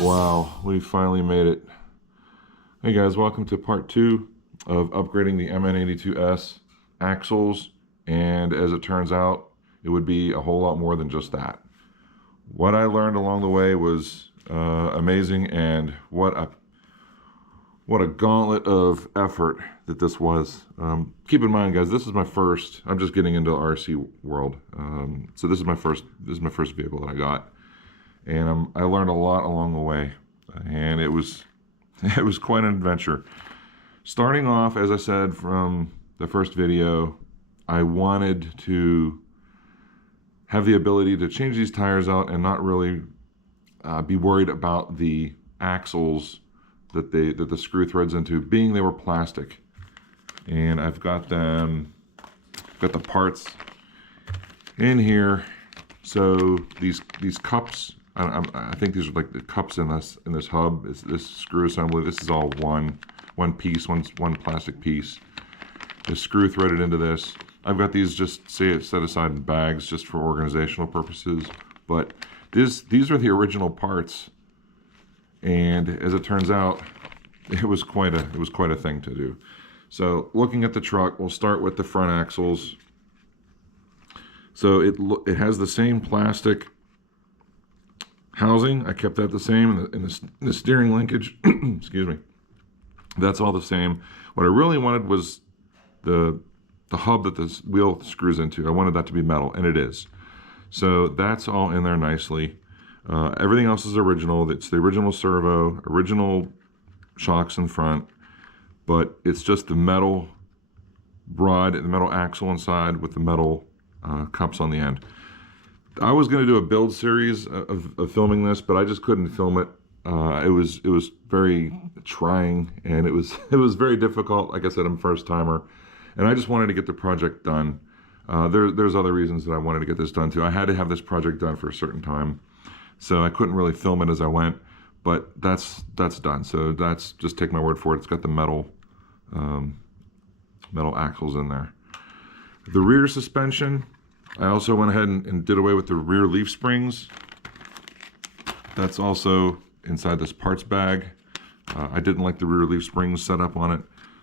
Wow, we finally made it. Hey guys, welcome to part 2 of upgrading the MN82S axles, and as it turns out, it would be a whole lot more than just that. What I learned along the way was amazing, and what a gauntlet of effort that this was. Keep in mind, guys, this is my first. I'm just getting into the RC world, so this is my first vehicle that I got. And I learned a lot along the way, and it was quite an adventure. Starting off, as I said from the first video, I wanted to have the ability to change these tires out and not really be worried about the axles that the screw threads into, being they were plastic. And I've got the parts in here. So these cups. I think these are like the cups in this hub. This screw assembly. This is all one piece, one plastic piece. The screw threaded into this. I've got these just set aside in bags just for organizational purposes. But these are the original parts, and as it turns out, it was quite a thing to do. So looking at the truck, we'll start with the front axles. So it has the same plastic housing. I kept that the same, in the steering linkage. Excuse me. That's all the same. What I really wanted was the hub that this wheel screws into. I wanted that to be metal, and it is. So that's all in there nicely. Everything else is original. It's the original servo, original shocks in front, but it's just the metal rod, the metal axle inside with the metal cups on the end. I was going to do a build series of filming this, but I just couldn't film it. It was very trying, and it was very difficult. Like I said, I'm a first timer, and I just wanted to get the project done. There's other reasons that I wanted to get this done too. I had to have this project done for a certain time, so I couldn't really film it as I went. But that's done. So that's, just take my word for it. It's got the metal axles in there. The rear suspension, I also went ahead and did away with the rear leaf springs. That's also inside this parts bag. I didn't like the rear leaf springs set up on it.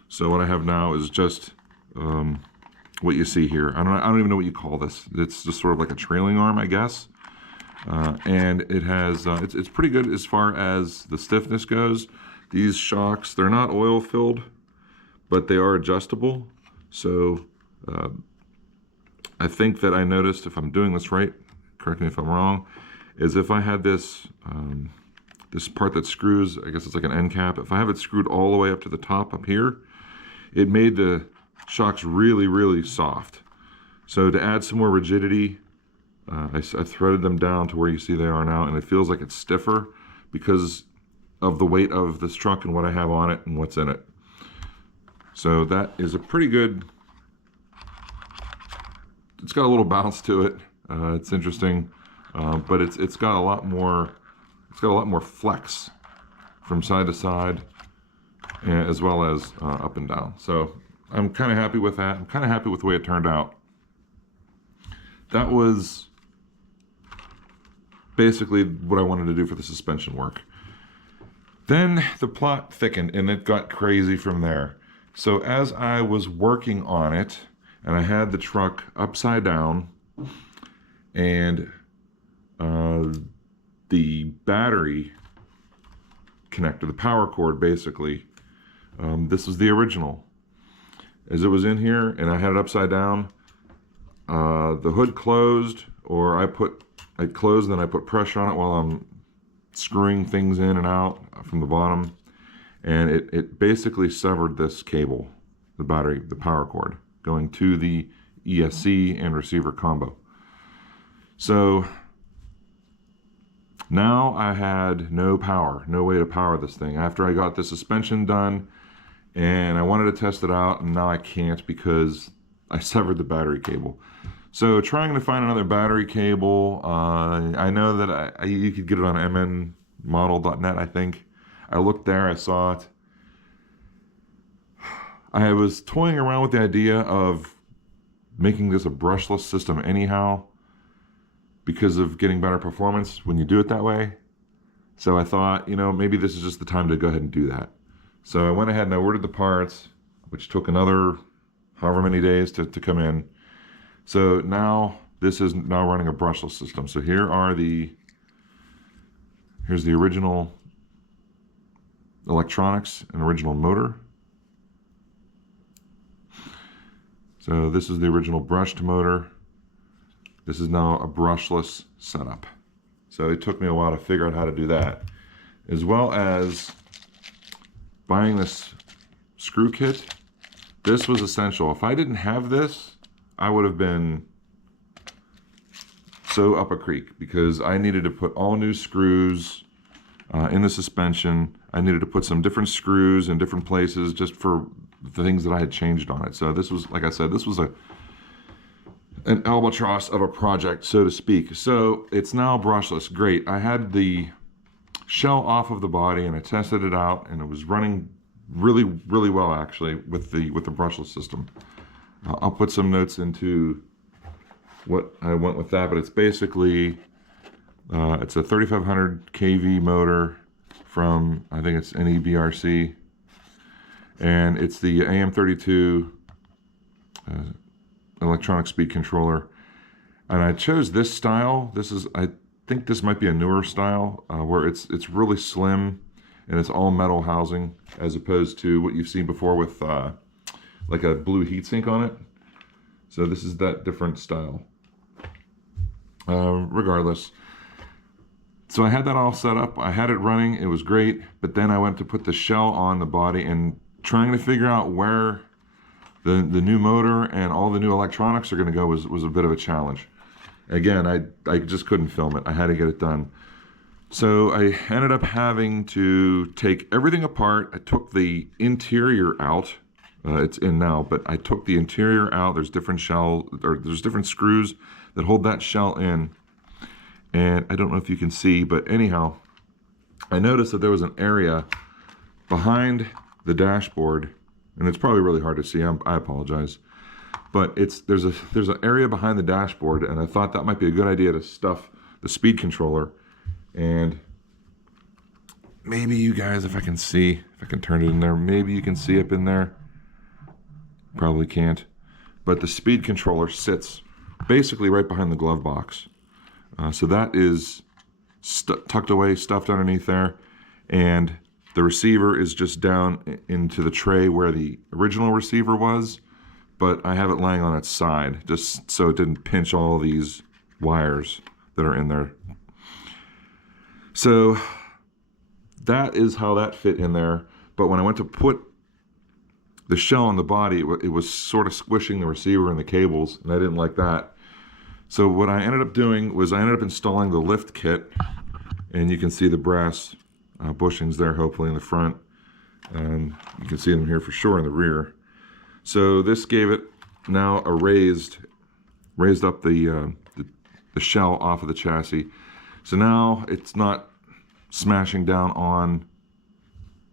So what I have now is just what you see here. I don't even know what you call this. It's just sort of like a trailing arm, I guess. And it has, it's pretty good as far as the stiffness goes. These shocks, they're not oil filled, but they are adjustable. So I think that I noticed, if I'm doing this right, correct me if I'm wrong, is if I had this this part that screws, I guess it's like an end cap, if I have it screwed all the way up to the top up here, it made the shocks really, really soft. So to add some more rigidity, I threaded them down to where you see they are now, and it feels like it's stiffer because of the weight of this truck and what I have on it and what's in it. So that is a pretty good, it's got a little bounce to it. It's interesting, but it's got a lot more flex from side to side, as well as up and down. So I'm kind of happy with that. I'm kind of happy with the way it turned out. That was basically what I wanted to do for the suspension work. Then the plot thickened and it got crazy from there. So as I was working on it, and I had the truck upside down, and the battery connector, the power cord basically, this was the original. As it was in here and I had it upside down, the hood closed, or I closed and then I put pressure on it while I'm screwing things in and out from the bottom, and it basically severed this cable. the battery, the power cord, going to the ESC and receiver combo. So now I had no power, no way to power this thing. After I got the suspension done and I wanted to test it out, and now I can't because I severed the battery cable. So trying to find another battery cable, I know that you could get it on mnmodel.net, I think. I looked there, I saw it. I was toying around with the idea of making this a brushless system anyhow, because of getting better performance when you do it that way. So I thought, you know, maybe this is just the time to go ahead and do that. So I went ahead and I ordered the parts, which took another however many days to come in. So now this is now running a brushless system. So here's the original electronics and original motor. So this is the original brushed motor. This is now a brushless setup. So it took me a while to figure out how to do that, as well as buying this screw kit. This was essential. If I didn't have this, I would have been so up a creek, because I needed to put all new screws in the suspension. I needed to put some different screws in different places just for the things that I had changed on it. So this was, like I said, this was an albatross of a project, so to speak. So it's now brushless. Great. I had the shell off of the body and I tested it out, and it was running really, really well actually with the brushless system. I'll put some notes into what I went with that, but it's basically it's a 3500 kV motor from, I think it's NEBRC, and it's the AM32 electronic speed controller. And I chose this style. This is, I think this might be a newer style where it's really slim and it's all metal housing, as opposed to what you've seen before with like a blue heatsink on it. So this is that different style. Regardless, so I had that all set up. I had it running. It was great. But then I went to put the shell on the body, and trying to figure out where the new motor and all the new electronics are going to go was a bit of a challenge. Again, I just couldn't film it. I had to get it done. So I ended up having to take everything apart. I took the interior out. It's in now, but I took the interior out. There's different there's different screws that hold that shell in. And I don't know if you can see, but anyhow, I noticed that there was an area behind the dashboard, and it's probably really hard to see. I apologize, but there's an area behind the dashboard, and I thought that might be a good idea to stuff the speed controller. And maybe you guys, if I can turn it in there, maybe you can see up in there. Probably can't, but the speed controller sits basically right behind the glove box. So that is tucked away, stuffed underneath there, and the receiver is just down into the tray where the original receiver was, but I have it laying on its side just so it didn't pinch all these wires that are in there. So that is how that fit in there. But when I went to put the shell on the body, it was sort of squishing the receiver and the cables, and I didn't like that. So what I ended up doing was I ended up installing the lift kit, and you can see the brass bushings there, hopefully in the front, and you can see them here for sure in the rear. So this gave it now a raised up the shell off of the chassis. So now it's not smashing down on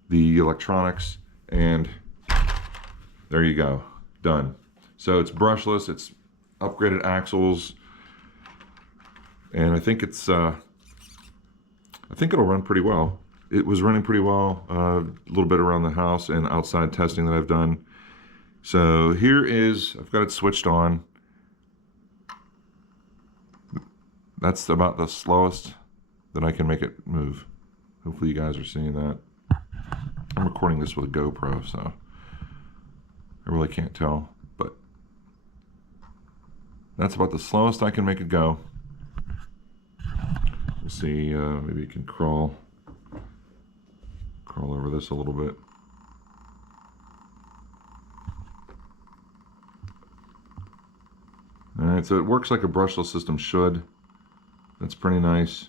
the electronics, and there you go, done. So it's brushless, it's upgraded axles, and I think it'll run pretty well. It was running pretty well a little bit around the house and outside testing that I've done. So I've got it switched on. That's about the slowest that I can make it move. Hopefully you guys are seeing that. I'm recording this with a GoPro, so I really can't tell, but that's about the slowest I can make it go. We'll see, maybe you can crawl over this a little bit. Alright, so it works like a brushless system should. That's pretty nice.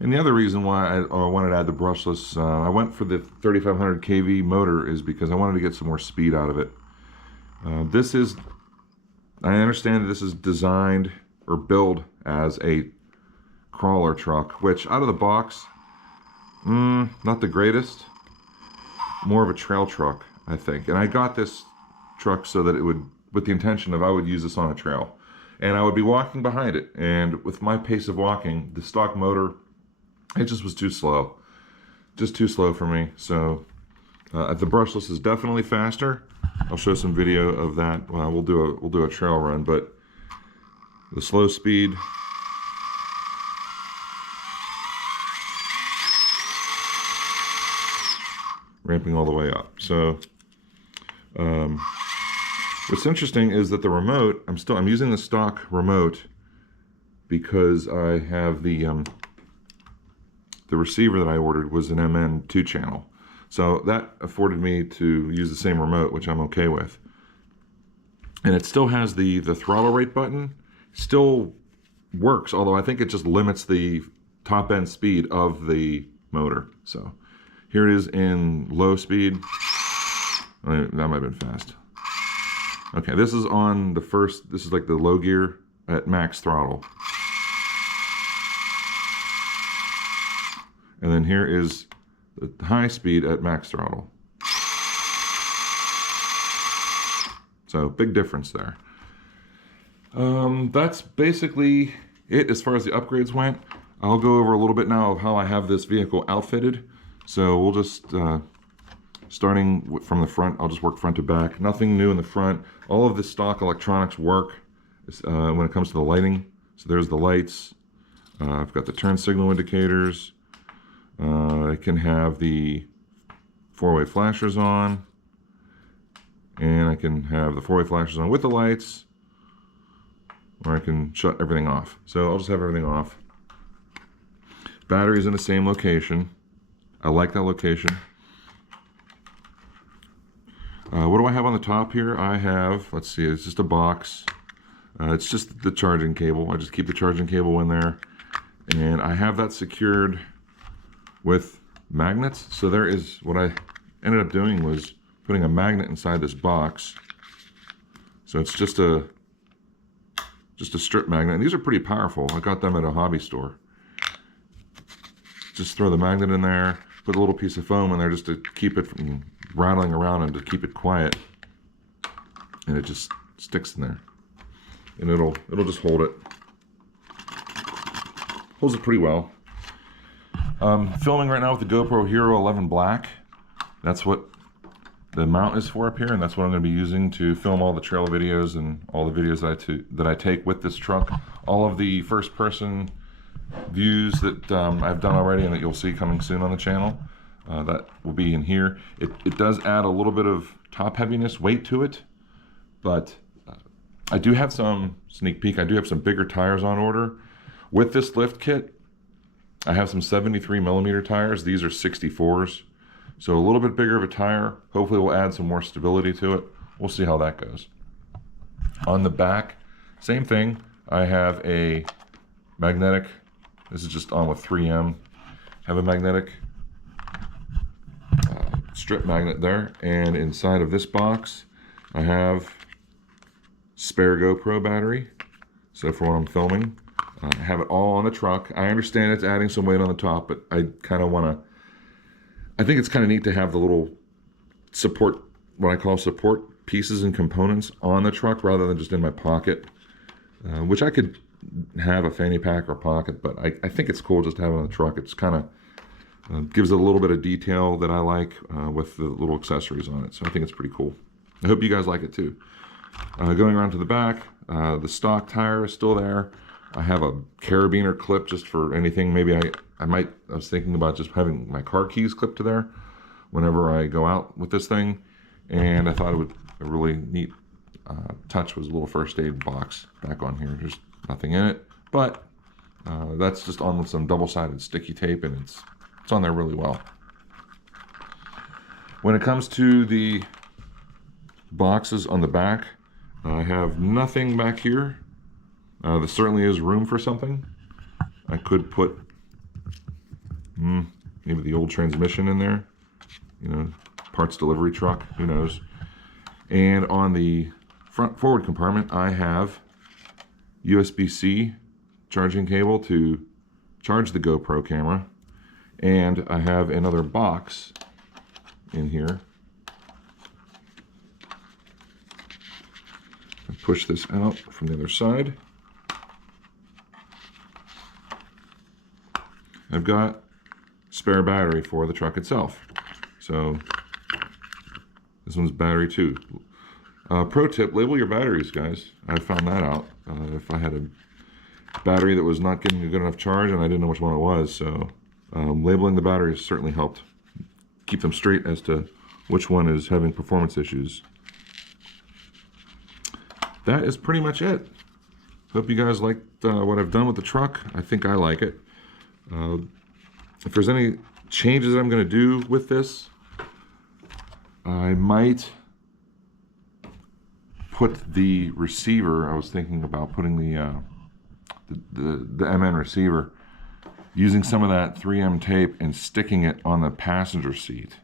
And the other reason why I wanted to add the brushless, I went for the 3500 kV motor, is because I wanted to get some more speed out of it. I understand that this is designed or built as a crawler truck, which out of the box, not the greatest. More of a trail truck, I think. And I got this truck so that it would, with the intention of I would use this on a trail. And I would be walking behind it. And with my pace of walking, the stock motor, it just was too slow. Just too slow for me. So the brushless is definitely faster. I'll show some video of that. We'll do a trail run, but the slow speed, ramping all the way up. So what's interesting is that the remote, I'm using the stock remote because I have the receiver that I ordered was an MN2 channel. So that afforded me to use the same remote, which I'm okay with. And it still has the throttle rate button. Still works, although I think it just limits the top end speed of the motor. So here it is in low speed. That might have been fast. Okay, this is on the first, this is like the low gear at max throttle. And then here is the high speed at max throttle. So big difference there. That's basically it as far as the upgrades went. I'll go over a little bit now of how I have this vehicle outfitted. So we'll just, starting from the front, I'll just work front to back. Nothing new in the front. All of the stock electronics work when it comes to the lighting. So there's the lights. I've got the turn signal indicators. I can have the four-way flashers on, and I can have the four-way flashers on with the lights, or I can shut everything off. So I'll just have everything off. Battery's in the same location. I like that location. What do I have on the top here? I have, let's see, it's just a box. It's just the charging cable. I just keep the charging cable in there, and I have that secured with magnets. So there is, what I ended up doing was putting a magnet inside this box. So it's just a strip magnet, and these are pretty powerful. I got them at a hobby store. Just throw the magnet in there, put a little piece of foam in there just to keep it from rattling around and to keep it quiet, and it just sticks in there, and it'll just hold it. Holds it pretty well. Filming right now with the GoPro Hero 11 Black. That's what the mount is for up here, and that's what I'm going to be using to film all the trail videos and all the videos that I take with this truck. All of the first-person views that I've done already and that you'll see coming soon on the channel, that will be in here. It does add a little bit of top heaviness, weight to it, but I do have some sneak peek. I do have some bigger tires on order. With this lift kit, I have some 73mm tires. These are 64s. So a little bit bigger of a tire. Hopefully we'll add some more stability to it. We'll see how that goes. On the back, same thing. I have a magnetic, this is just on with 3M. Have a magnetic strip magnet there. And inside of this box, I have spare GoPro battery. So for when I'm filming, I have it all on the truck. I understand it's adding some weight on the top, but I kind of want to, I think it's kind of neat to have the little support, what I call support pieces and components on the truck rather than just in my pocket, which I could have a fanny pack or pocket, but I think it's cool just to have it on the truck. It's kind of gives it a little bit of detail that I like with the little accessories on it. So I think it's pretty cool. I hope you guys like it too. Going around to the back, the stock tire is still there. I have a carabiner clip just for anything. Maybe I was thinking about just having my car keys clipped to there whenever I go out with this thing. And I thought it would, a really neat touch was a little first aid box back on here. There's nothing in it, but that's just on with some double-sided sticky tape, and it's on there really well. When it comes to the boxes on the back, I have nothing back here There certainly is room for something. I could put maybe the old transmission in there, you know, parts delivery truck, who knows. And on the front forward compartment, I have USB-C charging cable to charge the GoPro camera, and I have another box in here. I push this out from the other side. I've got spare battery for the truck itself. So this one's battery 2. Pro tip, label your batteries, guys. I found that out. If I had a battery that was not getting a good enough charge and I didn't know which one it was, so labeling the batteries certainly helped keep them straight as to which one is having performance issues. That is pretty much it. Hope you guys liked what I've done with the truck. I think I like it. If there's any changes that I'm going to do with this, I might put the receiver. I was thinking about putting the MN receiver, using some of that 3M tape and sticking it on the passenger seat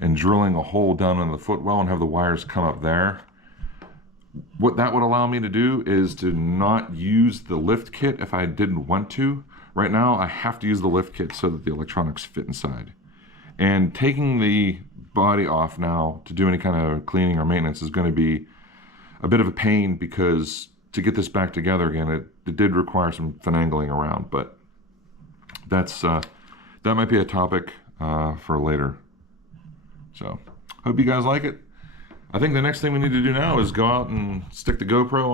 and drilling a hole down in the footwell and have the wires come up there. What that would allow me to do is to not use the lift kit if I didn't want to. Right now, I have to use the lift kit so that the electronics fit inside. And taking the body off now to do any kind of cleaning or maintenance is going to be a bit of a pain, because to get this back together again, it did require some finagling around. But that's that might be a topic for later. So, hope you guys like it. I think the next thing we need to do now is go out and stick the GoPro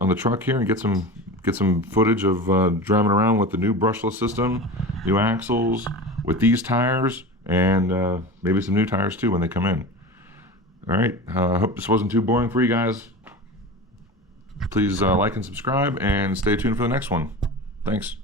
on the truck here and get some footage of driving around with the new brushless system, new axles, with these tires, and maybe some new tires too when they come in. All right, I hope this wasn't too boring for you guys. Please like and subscribe, and stay tuned for the next one. Thanks.